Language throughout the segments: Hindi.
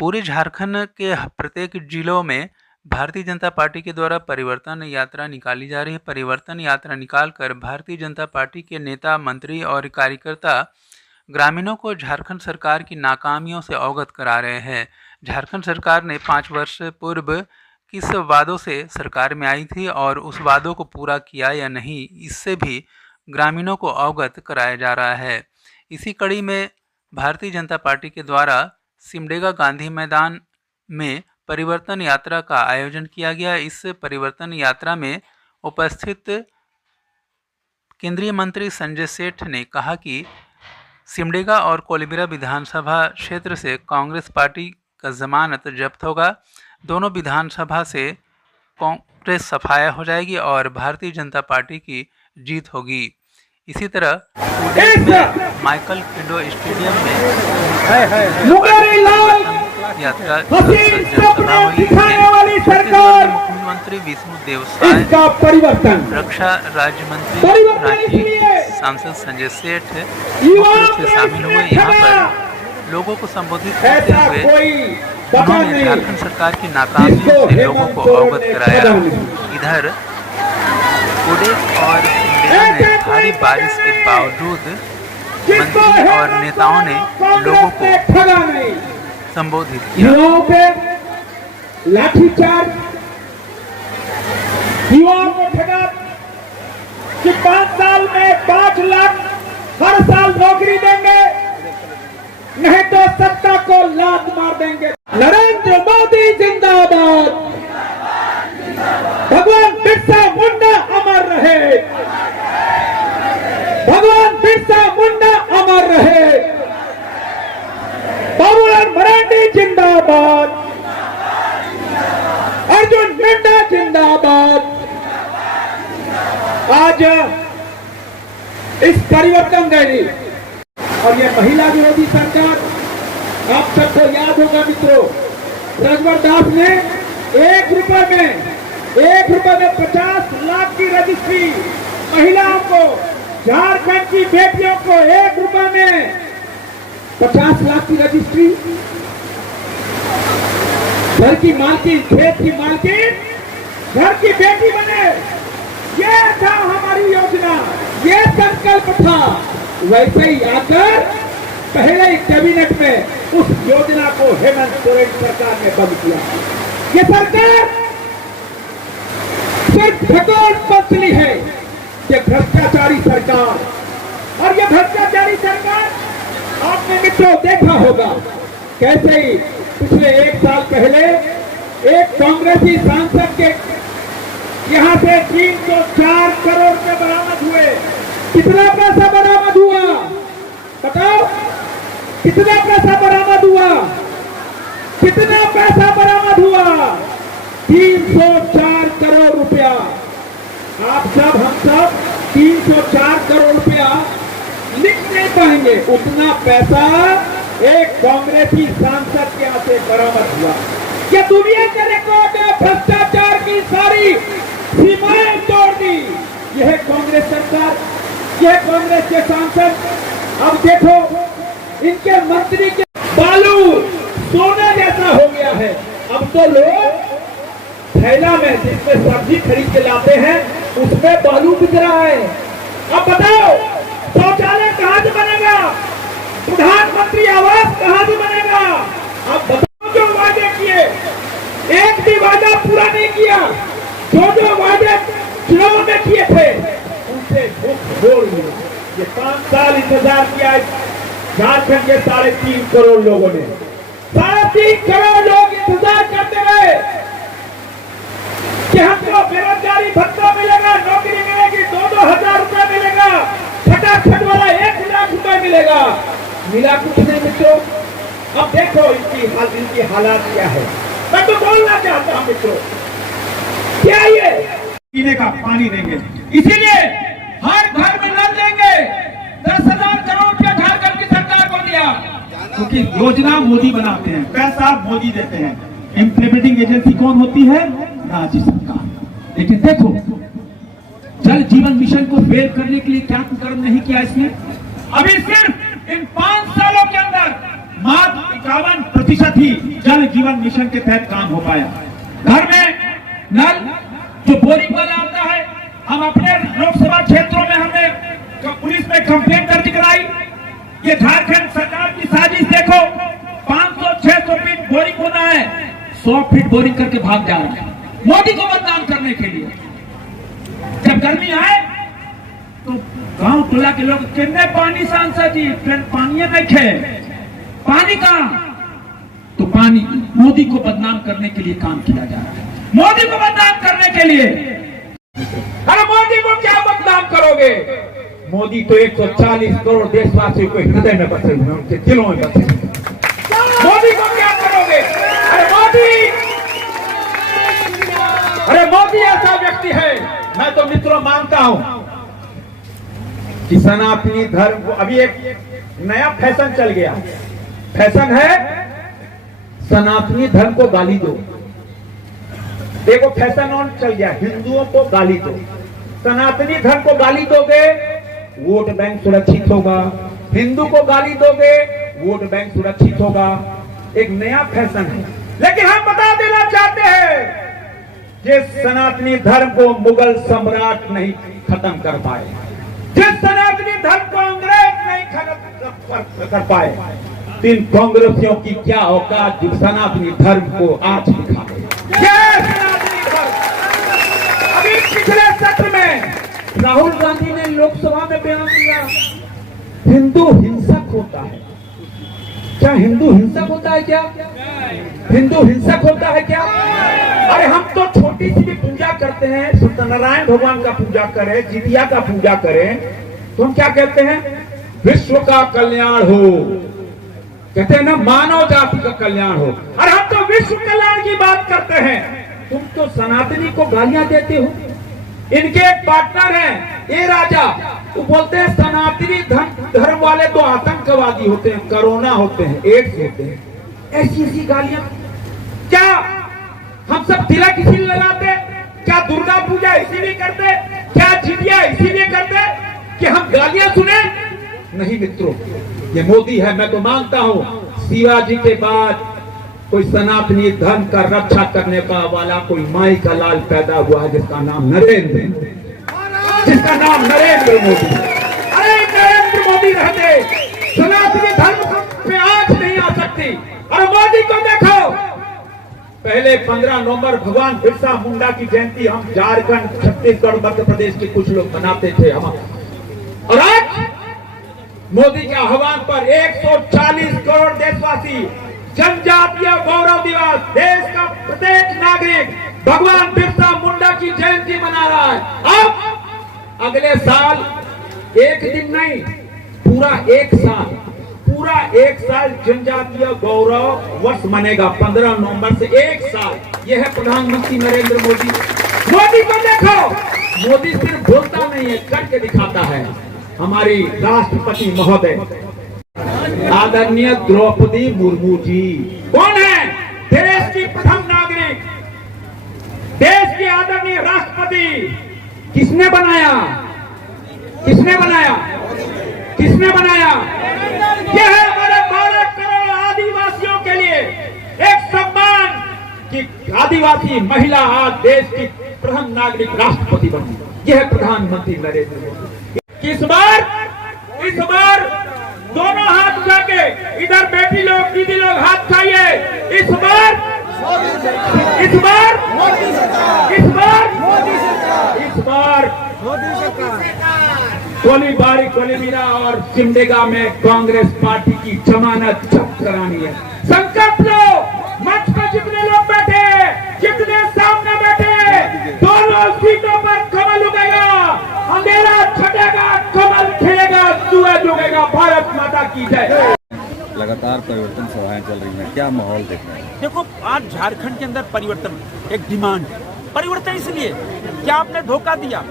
पूरे झारखंड के प्रत्येक जिलों में भारतीय जनता पार्टी के द्वारा परिवर्तन यात्रा निकाली जा रही है। परिवर्तन यात्रा निकालकर भारतीय जनता पार्टी के नेता, मंत्री और कार्यकर्ता ग्रामीणों को झारखंड सरकार की नाकामियों से अवगत करा रहे हैं। झारखंड सरकार ने 5 वर्ष पूर्व किस वादों से सरकार में आई थी और उस वादों को पूरा किया या नहीं, इससे भी ग्रामीणों को अवगत कराया जा रहा है। इसी कड़ी में भारतीय जनता पार्टी के द्वारा सिमडेगा गांधी मैदान में परिवर्तन यात्रा का आयोजन किया गया। इस परिवर्तन यात्रा में उपस्थित केंद्रीय मंत्री संजय सेठ ने कहा कि सिमडेगा और कोलिबिरा विधानसभा क्षेत्र से कांग्रेस पार्टी का जमानत जब्त होगा। दोनों विधानसभा से कांग्रेस सफाया हो जाएगी और भारतीय जनता पार्टी की जीत होगी। इसी तरह माइकल किंडो स्टेडियम में यात्रा जनसभा हुई। मुख्यमंत्री विष्णु देव साय, रक्षा राज्य मंत्री रांची सांसद संजय सेठ मुख्य रूप से शामिल हुए। यहाँ पर लोगों को संबोधित करते हुए उन्होंने झारखंड सरकार की नाकामियों से लोगों को अवगत कराया। इधर उड़ीद और सिमडेगा में भारी बारिश के बावजूद मंत्री और नेताओं ने लोगों को संबोधित किया। युवाओं पे लाठीचार्ज, युवाओं को ठगा कि 5 साल में 5 लाख हर साल नौकरी देंगे, नहीं तो सत्ता को लात मार देंगे। नरेंद्र मोदी जिंदाबाद, भगवान बिरसा मुंडा अमर रहे, भगवान बिरसा मुंडा अमर रहे, बाबूलाल मरांडी जिंदाबाद, अर्जुन मुंडा जिंदाबाद। आज इस परिवर्तन रैली और ये महिला विरोधी सरकार, आप सबको याद होगा मित्रों, रघुवर दास ने 1 रुपए में 50 लाख की रजिस्ट्री महिलाओं को, झारखंड की बेटियों को 1 रुपए में 50 लाख की रजिस्ट्री। घर की मालकिन, खेत की मालकिन, घर की बेटी बने, ये था हमारी योजना, ये संकल्प था। वैसे ही आकर पहले ही कैबिनेट में उस योजना को हेमंत सोरेन सरकार ने बंद किया। ये सरकार सिर्फ भगोड़ पसली है, ये भ्रष्टाचारी सरकार। और ये भ्रष्टाचारी सरकार आपने मित्रों देखा होगा कैसे ही पिछले 1 साल पहले एक कांग्रेसी सांसद के यहाँ से 304 करोड़ रुपए बरामद हुए। कितना पैसा बरामद हुआ बताओ, कितना पैसा बरामद हुआ, कितना पैसा बरामद हुआ? 304 करोड़ रुपया। आप सब, हम सब 304 करोड़ रुपया लिख नहीं पाएंगे, उतना पैसा एक कांग्रेसी सांसद के यहाँ से बरामद हुआ। ये दुनिया के रिकॉर्ड है, भ्रष्टाचार की सारी सीमाएं तोड़ दी यह कांग्रेस सरकार, यह कांग्रेस के सांसद। अब देखो इनके मंत्री के बालू सोना जैसा हो गया है। अब तो लोग थैला में जिसमें सब्जी खरीद के लाते हैं उसमें बालू बिक रहा है। अब बताओ शौचालय कहाँ से बनेगा, प्रधानमंत्री आवास कहाँ से बनेगा? अब बताओ जो वादे किए, एक भी वादा पूरा नहीं किया। जो वादे चुनाव में किए थे उनसे बोल दिया। ये 5 साल इंतजार किया झारखंड के 3.5 करोड़ लोगों ने, 3.5 करोड़ लोग इंतजार करते रहे कि हमको बेरोजगारी भत्ता मिलेगा, नौकरी मिलेगी, 2-2 हजार रुपए मिलेगा, फटाफट वाला 1 लाख रुपए मिलेगा। मिला कुछ नहीं मित्रों। अब देखो इनकी हालात क्या है। मैं तो बोलना चाहता हूं मित्रों, क्या ये पीने का पानी देंगे, इसीलिए हर घर में नल देंगे। 10,000 करोड़ रुपया झारखंड की सरकार को दिया, क्योंकि योजना मोदी बनाते हैं, पैसा मोदी देते हैं। इम्प्लीमेंटिंग एजेंसी कौन होती है? राज्य सरकार। लेकिन देखो जल जीवन मिशन को फेल करने के लिए क्या कुकर्म नहीं किया इसने। अभी सिर्फ इन 5 सालों के अंदर मात्र 51% ही जल जीवन मिशन के तहत काम हो पाया। घर में नल जो बोरिंग वाला आता है, हम अपने लोकसभा क्षेत्रों में हमने पुलिस में कंप्लेंट दर्ज कराई। ये झारखंड सरकार की साजिश देखो, 500-600 फीट बोरिंग होना है, 100 फीट बोरिंग करके भाग जा रहा है मोदी को बदनाम करने के लिए। जब गर्मी आए तो गांव टोला के लोग कितने पानी सांसद जी पानी नहीं खे, पानी कहां? तो पानी मोदी को बदनाम करने के लिए काम किया जा रहा है, मोदी को बदनाम करने के लिए। अरे मोदी को क्या बदनाम करोगे? मोदी तो 140 करोड़ देशवासियों को हृदय में बसे हुए, उनके दिलों में बसे हुए। मोदी को क्या करोगे? अरे मोदी ऐसा व्यक्ति है, मैं तो मित्रों मानता हूं कि सनातनी धर्म को अभी एक नया फैशन चल गया। फैशन है सनातनी धर्म को गाली दो। देखो फैशन ऑन चल गया, हिंदुओं को गाली दो। सनातनी धर्म को गाली दोगे, वोट बैंक सुरक्षित होगा। हिंदू को गाली दोगे, वोट बैंक सुरक्षित होगा। एक नया फैशन है, लेकिन हम बता देना चाहते हैं जिस सनातनी धर्म को मुगल सम्राट नहीं खत्म कर पाए, जिस सनातनी धर्म को अंग्रेज नहीं खत्म कर पाए, इन कांग्रेसियों की क्या औकात जो सनातनी धर्म को आज दिखा दे। सनातनी धर्म अभी पिछले सत्र में राहुल गांधी ने लोकसभा में बयान दिया, हिंदू हिंसक होता है। क्या हिंदू हिंसक होता है? क्या हिंदू हिंसक होता है क्या? अरे हम तो छोटी सी भी पूजा करते हैं, सत्यनारायण भगवान का पूजा करें, जितिया का पूजा करें, तो हम क्या कहते हैं? विश्व का कल्याण हो, कहते हैं ना, मानव जाति का कल्याण हो। अरे हम तो विश्व कल्याण की बात करते हैं, तुम तो सनातनी को गालियां देते हो। इनके एक पार्टनर हैं, ये राजा, वो बोलते हैं सनातनी धर्म वाले तो आतंकवादी होते हैं, कोरोना होते हैं, एड्स होते हैं। ऐसी ऐसी गालियां। क्या हम सब तिलक इसीलिए लगाते? क्या दुर्गा पूजा इसीलिए करते? क्या जितिया इसीलिए करते कि हम गालियां सुने? नहीं मित्रों, ये मोदी है। मैं तो मानता हूं शिवाजी के बाद कोई सनातनी धर्म का रक्षा करने का वाला कोई माई का लाल पैदा हुआ है, जिसका नाम नरेंद्र मोदी। अरे नरेंद्र मोदी रहते सनातनी धर्म पे आंच नहीं आ सकती। और मोदी को देखो, पहले 15 नवंबर भगवान बिरसा मुंडा की जयंती हम झारखंड, छत्तीसगढ़, मध्य प्रदेश के कुछ लोग मनाते थे हम, और आज मोदी के आह्वान पर 140 करोड़ देशवासी जनजातीय गौरव दिवस, देश का प्रत्येक नागरिक भगवान बिरसा मुंडा की जयंती मना रहा है। अब अगले साल एक दिन नहीं, पूरा एक साल जनजातीय गौरव वर्ष मनेगा। 15 नवंबर से एक साल। यह है प्रधानमंत्री नरेंद्र मोदी। मोदी को देखो, मोदी सिर्फ बोलता नहीं है, करके दिखाता है। हमारी राष्ट्रपति महोदय आदरणीय द्रौपदी मुर्मू जी कौन है? देश की प्रथम नागरिक, देश की आदरणीय राष्ट्रपति। किसने बनाया? यह है हमारे 12 करोड़ आदिवासियों के लिए एक सम्मान कि आदिवासी महिला आज देश की प्रथम नागरिक राष्ट्रपति बनी। यह है प्रधानमंत्री नरेंद्र मोदी। इस बार दोनों हाथ उठा के, इधर बेटी लोग, दीदी लोग हाथ उठाइए। इस बार कोलीबारी, कोलीमीरा और सिमडेगा में कांग्रेस पार्टी की जमानत जब्त करानी है। संकल्प लो, मंच पर जितने लोग बैठे, जितने सामने बैठे, दोनों सीटों पर कमल उगेगा, अंधेरा छटेगा, कमल खिलेगा, सूरज उगेगा। भारत माता की जय। लगातार परिवर्तन सभाएं चल रही हैं, क्या माहौल देख रहे हैं? देखो, आज झारखंड के अंदर परिवर्तन एक डिमांड है। परिवर्तन इसलिए क्या आपने धोखा दिया,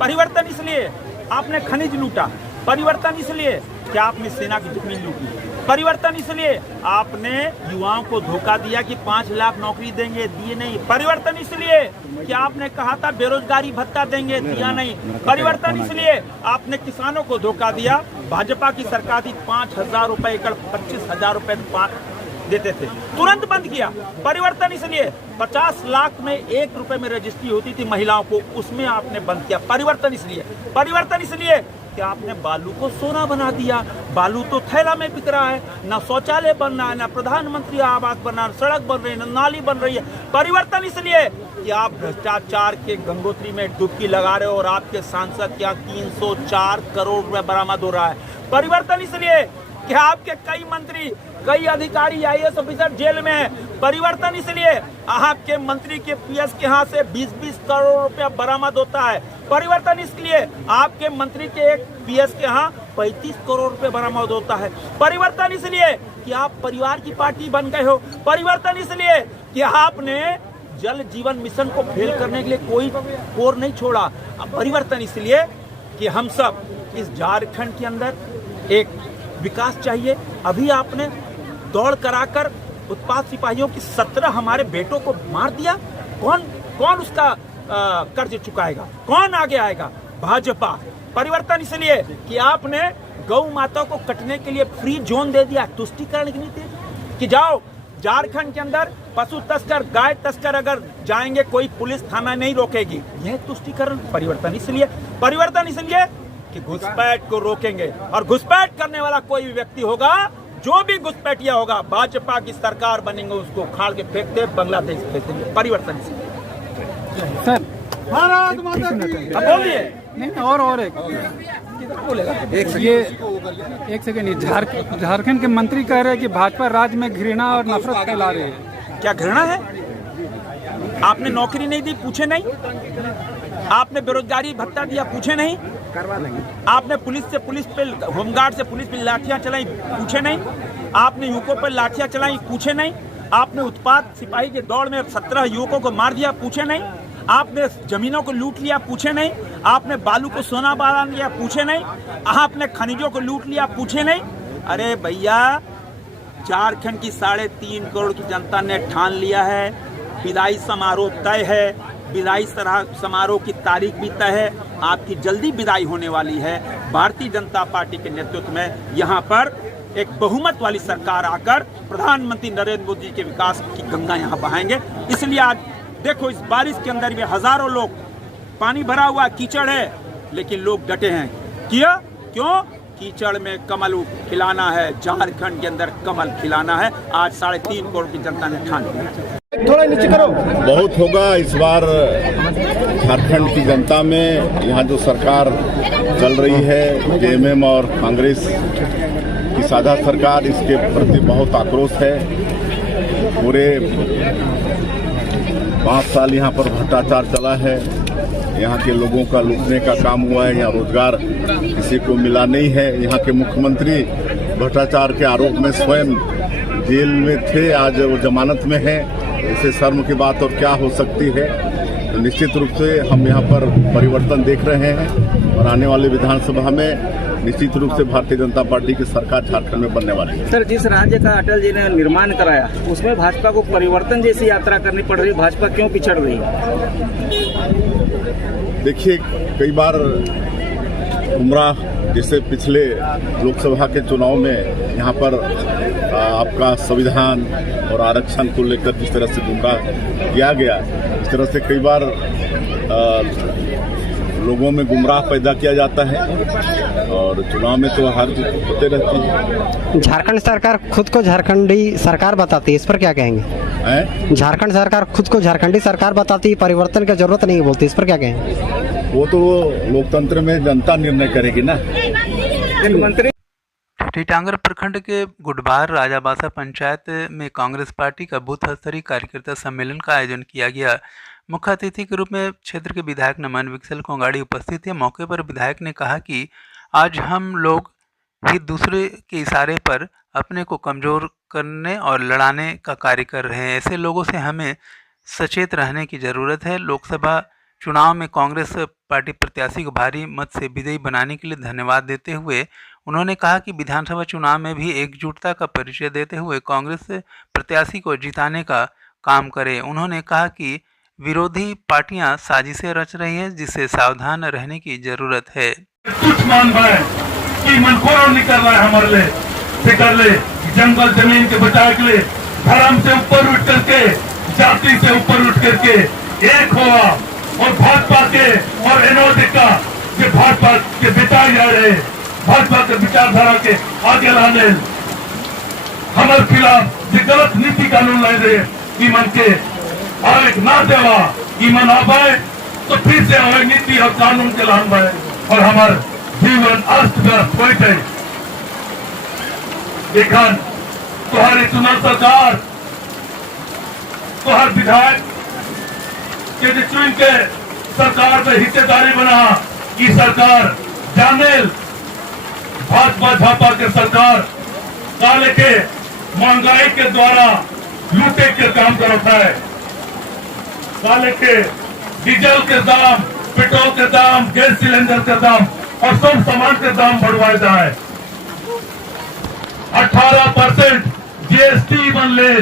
परिवर्तन इसलिए आपने खनिज लूटा, परिवर्तन इसलिए क्या आपने सेना की जमीन लूटी? परिवर्तन इसलिए आपने युवाओं को धोखा दिया कि 5 लाख नौकरी देंगे, दिए नहीं। परिवर्तन इसलिए कि आपने कहा था बेरोजगारी भत्ता देंगे, दिया नहीं। परिवर्तन इसलिए आपने किसानों को धोखा दिया। भाजपा की सरकार थी 5,000 रुपए एकड़, 25,000 रुपए देते थे, तुरंत बंद किया। परिवर्तन इसलिए 50 लाख में 1 रुपए में रजिस्ट्री होती थी महिलाओं को, उसमें आपने बंद किया। परिवर्तन इसलिए कि आपने बालू को सोना बना दिया। बालू तो थैला में बिक रहा है, ना शौचालय बन रहा है, ना प्रधानमंत्री आवास बन रहा है, सड़क बन रही है, ना नाली बन रही है। परिवर्तन इसलिए कि आप भ्रष्टाचार के गंगोत्री में डुबकी लगा रहे हो और आपके सांसद क्या 304 करोड़ रुपए बरामद हो रहा है। परिवर्तन इसलिए कि आपके कई मंत्री, कई अधिकारी, IAS ऑफिसर जेल में है। परिवर्तन इसलिए आपके मंत्री के PS के हाथ से 20-20 करोड़ रुपया बरामद होता है। परिवर्तन इसलिए आपके मंत्री के एक PS के यहाँ 35 करोड़ रुपए बरामद होता है। परिवर्तन इसलिए कि आप परिवार की पार्टी बन गए हो। परिवर्तन इसलिए कि आपने जल जीवन मिशन को फेल करने के लिए कोई कोर नहीं छोड़ा। परिवर्तन इसलिए कि हम सब इस झारखंड के अंदर एक विकास चाहिए। अभी आपने दौड़ कराकर उत्पाद सिपाहियों की 17 हमारे बेटों को मार दिया। कौन उसका कर्ज चुकाएगा? कौन आगे आएगा? भाजपा। परिवर्तन इसलिए कि आपने गौ माता को कटने के लिए फ्री जोन दे दिया, तुष्टीकरण की नीति कि जाओ झारखंड के अंदर पशु तस्कर, गाय तस्कर अगर जाएंगे कोई पुलिस थाना नहीं रोकेगी, यह तुष्टीकरण। परिवर्तन इसलिए कि घुसपैठ को रोकेंगे और घुसपैठ करने वाला कोई भी व्यक्ति होगा, जो भी घुसपैठिया होगा, भाजपा की सरकार बनेंगे उसको उखाड़ के फेंक दे, बांग्लादेश फेंक देंगे। परिवर्तन सर भारत माता की। अब बोलिए। नहीं और एक बोलेगा ये एक सेकंड, झारखंड के मंत्री कह रहे हैं कि भाजपा राज्य में घृणा और नफरत फैला रही है। क्या घृणा है? आपने नौकरी नहीं दी, पूछे नहीं। आपने बेरोजगारी भत्ता दिया, पूछे नहीं। आपने पुलिस पे, होमगार्ड से पुलिस पे लाठियां चलाई, पूछे नहीं। आपने युवकों पर लाठियां चलाई, पूछे नहीं। आपने उत्पाद सिपाही के दौड़ में 17 युवकों को मार दिया, पूछे नहीं। आपने जमीनों को लूट लिया, पूछे नहीं। आपने बालू को सोना बना लिया, पूछे नहीं। आपने खनिजों को लूट लिया, पूछे नहीं। अरे भैया, झारखंड की 3.5 करोड़ की जनता ने ठान लिया है। विदाई समारोह तय है, विदाई समारोह की तारीख भी तय है। आपकी जल्दी विदाई होने वाली है। भारतीय जनता पार्टी के नेतृत्व में यहाँ पर एक बहुमत वाली सरकार आकर प्रधानमंत्री नरेंद्र मोदी के विकास की गंगा यहाँ बहाएंगे। इसलिए आज देखो, इस बारिश के अंदर भी हजारों लोग, पानी भरा हुआ कीचड़ है, लेकिन लोग डटे हैं। क्यों? कीचड़ में कमल खिलाना है, झारखंड के अंदर कमल खिलाना है। आज 3.5 करोड़ की जनता ने ठान लिया। थोड़ा नीचे करो। बहुत होगा इस बार झारखंड की जनता में। यहाँ जो सरकार चल रही है, JMM और कांग्रेस की साझा सरकार, इसके प्रति बहुत आक्रोश है। पूरे 5 साल यहाँ पर भ्रष्टाचार चला है। यहाँ के लोगों का लूटने का काम हुआ है। यहाँ रोजगार किसी को मिला नहीं है। यहाँ के मुख्यमंत्री भ्रष्टाचार के आरोप में स्वयं जेल में थे, आज वो जमानत में है। इससे शर्म की बात और क्या हो सकती है। तो निश्चित रूप से हम यहाँ पर परिवर्तन देख रहे हैं और आने वाले विधानसभा में निश्चित रूप से भारतीय जनता पार्टी की सरकार झारखंड में बनने वाली है। सर, जिस राज्य का अटल जी ने निर्माण कराया, उसमें भाजपा को परिवर्तन जैसी यात्रा करनी पड़ रही है। भाजपा क्यों पिछड़ रही है? देखिए, कई बार गुमराह, जैसे पिछले लोकसभा के चुनाव में यहाँ पर आपका संविधान और आरक्षण को लेकर जिस तरह से गुमराह किया गया, इस तरह से कई बार लोगों में गुमराह पैदा किया जाता है और चुनाव में तो हार जीत होते रहती है। झारखंड सरकार खुद को झारखंडी सरकार बताती है, इस पर क्या कहेंगे? झारखंड सरकार खुद को झारखंडी सरकार बताती है, परिवर्तन की जरूरत नहीं बोलती, इस पर क्या कहेंगे? वो तो लोकतंत्र में जनता निर्णय करेगी ना। मंत्री टीटांगर प्रखंड के गुडबार राजाबासा पंचायत में कांग्रेस पार्टी का बूथ स्तरीय कार्यकर्ता सम्मेलन का आयोजन किया गया। मुख्य अतिथि के रूप में क्षेत्र के विधायक नमन विक्सल कोंगाड़ी उपस्थित थे। मौके पर विधायक ने कहा कि आज हम लोग ही दूसरे के इशारे पर अपने को कमजोर करने और लड़ाने का कार्य कर रहे हैं। ऐसे लोगों से हमें सचेत रहने की जरूरत है। लोकसभा चुनाव में कांग्रेस पार्टी प्रत्याशी को भारी मत से विजयी बनाने के लिए धन्यवाद देते हुए उन्होंने कहा कि विधानसभा चुनाव में भी एकजुटता का परिचय देते हुए कांग्रेस प्रत्याशी को जिताने का काम करे। उन्होंने कहा कि विरोधी पार्टियां साजिशें रच रही हैं, जिससे सावधान रहने की जरूरत है। कुछ मान पाए कि मनखोर निकल रहा है हमारे लिए, फिकर ले जंगल जमीन के बचाव के लिए धर्म से ऊपर उठ करके, जाति से ऊपर उठ करके एक हुआ और भाजपा के और एनओडी का ये भाजपा के बिताए जा रहे, भाजपा के विचारधारा के आगे लाने हमारे खिलाफ ये गलत नीति कानून ला रहे ईमान के और ना देवा ईमान आ पाए तो फिर से हमारी नीति और कानून के लान पाए और हमारे जीवन अस्त व्यस्त हो गए। देखन तुम्हारी चुनाव सरकार तुहार विधायक के चुन के सरकार में हिस्सेदारी बना की सरकार जानेल भाजपा झापा के सरकार काले के महंगाई के द्वारा लूटे के काम करता है। काले के डीजल के दाम, पेट्रोल के दाम, गैस सिलेंडर के दाम और सब सामान के दाम बढ़वाए जाए। 18% जीएसटी बन ले,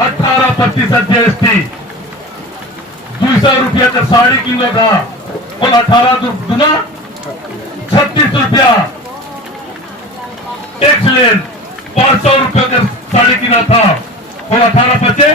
18% जीएसटी, 200 रुपया का साड़ी किलो था और 18 दुना 36 रुपया टैक्स लेन, 500 रुपया का साड़ी किना था और 18 बचे